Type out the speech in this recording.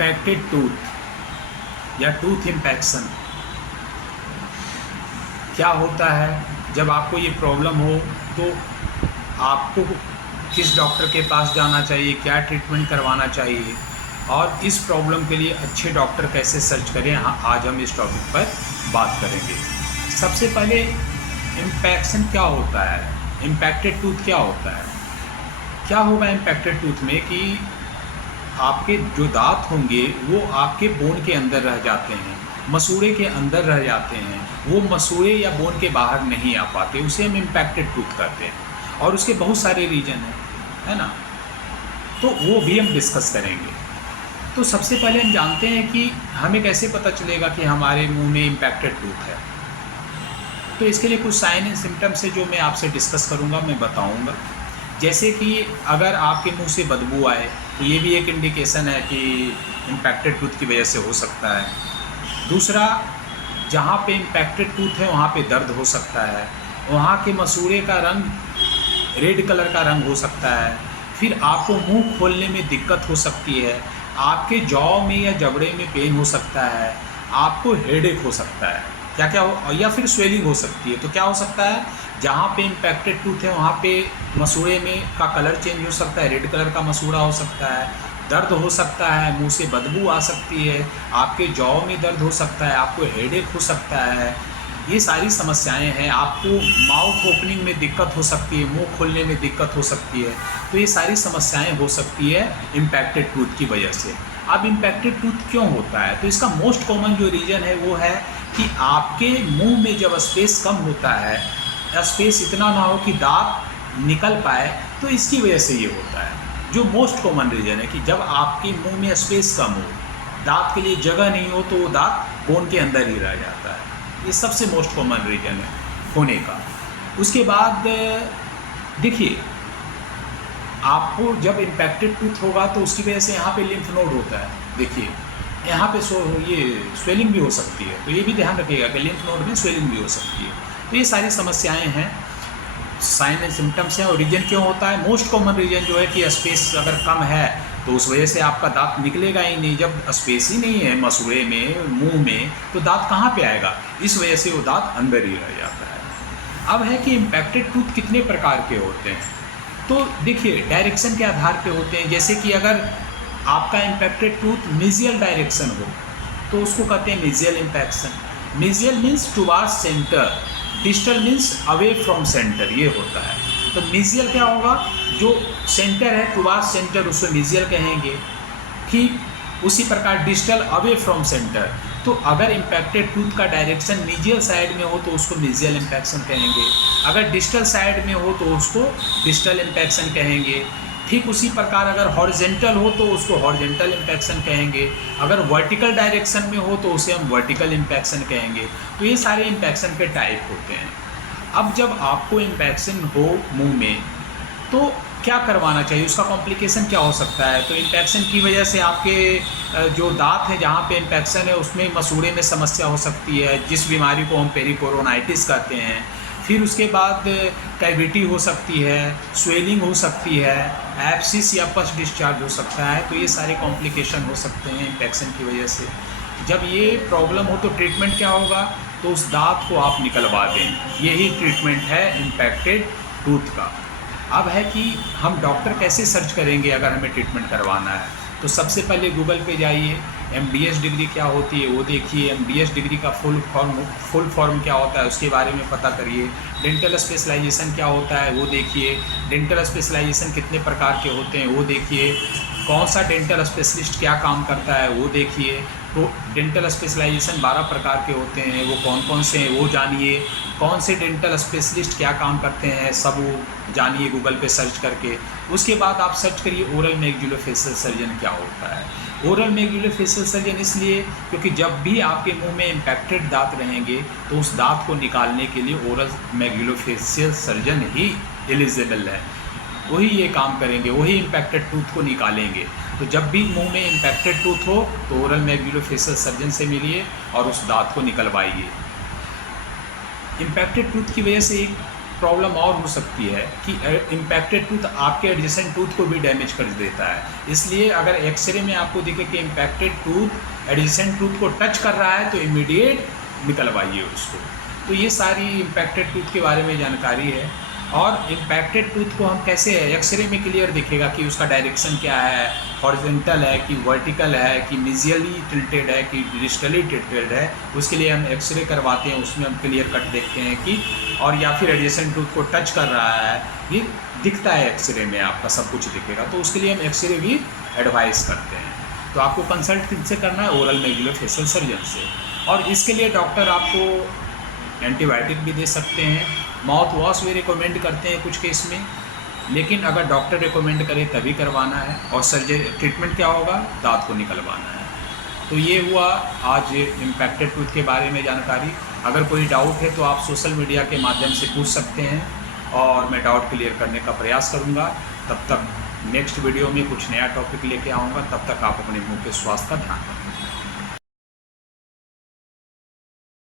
Impacted tooth या tooth impaction क्या होता है। जब आपको ये प्रॉब्लम हो तो आपको किस डॉक्टर के पास जाना चाहिए, क्या ट्रीटमेंट करवाना चाहिए और इस प्रॉब्लम के लिए अच्छे डॉक्टर कैसे सर्च करें, आज हम इस टॉपिक पर बात करेंगे। सबसे पहले इम्पैक्शन क्या होता है, इम्पैक्टेड टूथ क्या होता है। क्या होगा इम्पैक्टेड टूथ में कि आपके जो दांत होंगे वो आपके बोन के अंदर रह जाते हैं, मसूड़े के अंदर रह जाते हैं, वो मसूड़े या बोन के बाहर नहीं आ पाते, उसे हम इम्पैक्टेड टूथ कहते हैं। और उसके बहुत सारे रीजन हैं, है ना, तो वो भी हम डिस्कस करेंगे। तो सबसे पहले हम जानते हैं कि हमें कैसे पता चलेगा कि हमारे मुंह में इम्पैक्टेड टूथ है। तो इसके लिए कुछ साइन एंड सिम्टम्स है जो मैं आपसे डिस्कस करूँगा, मैं बताऊँगा। जैसे कि अगर आपके मुंह से बदबू आए तो ये भी एक इंडिकेशन है कि इम्पैक्टेड टूथ की वजह से हो सकता है। दूसरा, जहाँ पे इम्पैक्टेड टूथ है वहाँ पे दर्द हो सकता है, वहाँ के मसूड़े का रंग रेड कलर का रंग हो सकता है। फिर आपको मुंह खोलने में दिक्कत हो सकती है, आपके जॉ में या जबड़े में पेन हो सकता है, आपको हेडेक हो सकता है, क्या हो, या फिर स्वेलिंग हो सकती है। तो क्या हो सकता है, जहाँ पे इम्पैक्टेड टूथ है वहाँ पे मसूड़े में का कलर चेंज हो सकता है, रेड कलर का मसूड़ा हो सकता है, दर्द हो सकता है, मुंह से बदबू आ सकती है, आपके जॉ में दर्द हो सकता है, आपको हेडेक हो सकता है। ये सारी समस्याएं हैं। आपको माउथ ओपनिंग में दिक्कत हो सकती है, मुंह खोलने में दिक्कत हो सकती है। तो ये सारी समस्याएं हो सकती है इम्पैक्टेड टूथ की वजह से। अब इम्पैक्टेड टूथ क्यों होता है, तो इसका मोस्ट कॉमन जो रीज़न है वो है कि आपके मुंह में जब स्पेस कम होता है, स्पेस इतना ना हो कि दांत निकल पाए, तो इसकी वजह से ये होता है। जो मोस्ट कॉमन रीज़न है कि जब आपके मुंह में स्पेस कम हो, दांत के लिए जगह नहीं हो, तो वो दांत बोन के अंदर ही रह जाता है। ये सबसे मोस्ट कॉमन रीज़न है होने का। उसके बाद देखिए, आपको जब इम्पैक्टेड टूथ होगा तो उसकी वजह से यहाँ पे लिम्फ नोड होता है। देखिए यहाँ पे ये स्वेलिंग भी हो सकती है, तो ये भी ध्यान रखिएगा कि लिम्फ नोड में स्वेलिंग भी हो सकती है। तो ये सारी समस्याएं हैं, साइन एंड सिम्टम्स हैं। और रीजन क्यों होता है, मोस्ट कॉमन रीजन जो है कि स्पेस अगर कम है तो उस वजह से आपका दांत निकलेगा ही नहीं। जब स्पेस ही नहीं है मसूड़े में, मुंह में, तो दांत कहाँ पे आएगा, इस वजह से वो दांत अंदर ही रह जाता है। अब है कि इम्पैक्टेड टूथ कितने प्रकार के होते हैं, तो देखिए डायरेक्शन के आधार पे होते हैं। जैसे कि अगर आपका इम्पैक्टेड टूथ मिजियल डायरेक्शन हो तो उसको कहते हैं mesial impaction. Mesial means towards centre, distal means away from centre, ये होता है। तो मिजियल क्या होगा, जो सेंटर है टुवार्ड्स सेंटर उसे मिजियल कहेंगे। ठीक उसी प्रकार डिस्टल अवे फ्रॉम सेंटर, तो अगर इम्पैक्टेड टूथ का डायरेक्शन मिजियल साइड में हो तो उसको मिजियल इम्पैक्शन कहेंगे, अगर डिस्टल साइड में हो तो उसको डिस्टल इम्पैक्शन कहेंगे। ठीक उसी प्रकार अगर हॉरिजेंटल हो तो उसको हॉरिजेंटल इम्पैक्शन कहेंगे, अगर वर्टिकल डायरेक्शन में हो तो उसे हम वर्टिकल इम्पैक्शन कहेंगे। तो ये सारे इम्पैक्शन के टाइप होते हैं। अब जब आपको इम्पैक्शन हो मुंह में तो क्या करवाना चाहिए, उसका कॉम्प्लिकेशन क्या हो सकता है। तो इम्पैक्शन की वजह से आपके जो दांत है जहाँ पे इम्पैक्शन है उसमें मसूड़े में समस्या हो सकती है, जिस बीमारी को हम पेरिकोरोनाइटिस कहते हैं। फिर उसके बाद कैविटी हो सकती है, स्वेलिंग हो सकती है, एब्सिस या पस डिस्चार्ज हो सकता है। तो ये सारे कॉम्प्लिकेशन हो सकते हैं इम्पैक्शन की वजह से। जब ये प्रॉब्लम हो तो ट्रीटमेंट क्या होगा, तो उस दांत को आप निकलवा दें, यही ट्रीटमेंट है इम्पैक्टेड टूथ का। अब है कि हम डॉक्टर कैसे सर्च करेंगे अगर हमें ट्रीटमेंट करवाना है। तो सबसे पहले गूगल पे जाइए, MDS डिग्री क्या होती है वो देखिए, MDS डिग्री का फुल फॉर्म क्या होता है उसके बारे में पता करिए। डेंटल स्पेशलाइजेशन क्या होता है वो देखिए, डेंटल स्पेशलाइजेशन कितने प्रकार के होते हैं वो देखिए, कौन सा डेंटल स्पेशलिस्ट क्या काम करता है वो देखिए। तो डेंटल स्पेशलाइजेशन 12 प्रकार के होते हैं, वो कौन कौन से हैं वो जानिए, कौन से डेंटल स्पेशलिस्ट क्या काम करते हैं सब वो जानिए गूगल पे सर्च करके। उसके बाद आप सर्च करिए ओरल मैक्सिलोफेशियल सर्जन क्या होता है। ओरल मैक्सिलोफेशियल सर्जन इसलिए क्योंकि जब भी आपके मुंह में इम्पैक्टेड दांत रहेंगे तो उस दांत को निकालने के लिए ओरल मैक्सिलोफेशियल सर्जन ही एलिजिबल है, वही ये काम करेंगे, वही इम्पैक्टेड टूथ को निकालेंगे। तो जब भी मुंह में इम्पैक्टेड टूथ हो तो ओरल मैक्सिलोफेशियल सर्जन से मिलिए और उस दांत को निकलवाइए। इम्पैक्टेड टूथ की वजह से एक प्रॉब्लम और हो सकती है कि इम्पैक्टेड टूथ आपके एडजेसेंट टूथ को भी डैमेज कर देता है। इसलिए अगर एक्सरे में आपको दिखे कि इम्पैक्टेड टूथ एडजेसेंट टूथ को टच कर रहा है तो इमीडिएट निकलवाइए उसको। तो ये सारी इम्पैक्टेड टूथ के बारे में जानकारी है। और इम्पैक्टेड टूथ को हम कैसे है, एक्सरे में क्लियर दिखेगा कि उसका डायरेक्शन क्या है, हॉरिजॉन्टल है कि वर्टिकल है कि मिजियली टिल्टेड है कि डिस्टली टिल्टेड है। उसके लिए हम एक्सरे करवाते हैं, उसमें हम क्लियर कट देखते हैं कि, और या फिर एडजेसेंट टूथ को टच कर रहा है, ये दिखता है एक्सरे में, आपका सब कुछ दिखेगा। तो उसके लिए हम एक्सरे भी एडवाइस करते हैं। तो आपको कंसल्ट किनसे करना है, ओरल मैक्सिलोफेशियल सर्जन से। और इसके लिए डॉक्टर आपको एंटीबायोटिक भी दे सकते हैं, माउथ वॉश भी रिकमेंड करते हैं कुछ केस में, लेकिन अगर डॉक्टर रिकमेंड करे तभी करवाना है। और सर्जरी ट्रीटमेंट क्या होगा, दांत को निकलवाना है। तो ये हुआ आज इम्पैक्टेड टूथ के बारे में जानकारी। अगर कोई डाउट है तो आप सोशल मीडिया के माध्यम से पूछ सकते हैं और मैं डाउट क्लियर करने का प्रयास करूँगा। तब तक नेक्स्ट वीडियो में कुछ नया टॉपिक लेके आऊँगा। तब तक आप अपने मुँह के स्वास्थ्य का ध्यान रखें।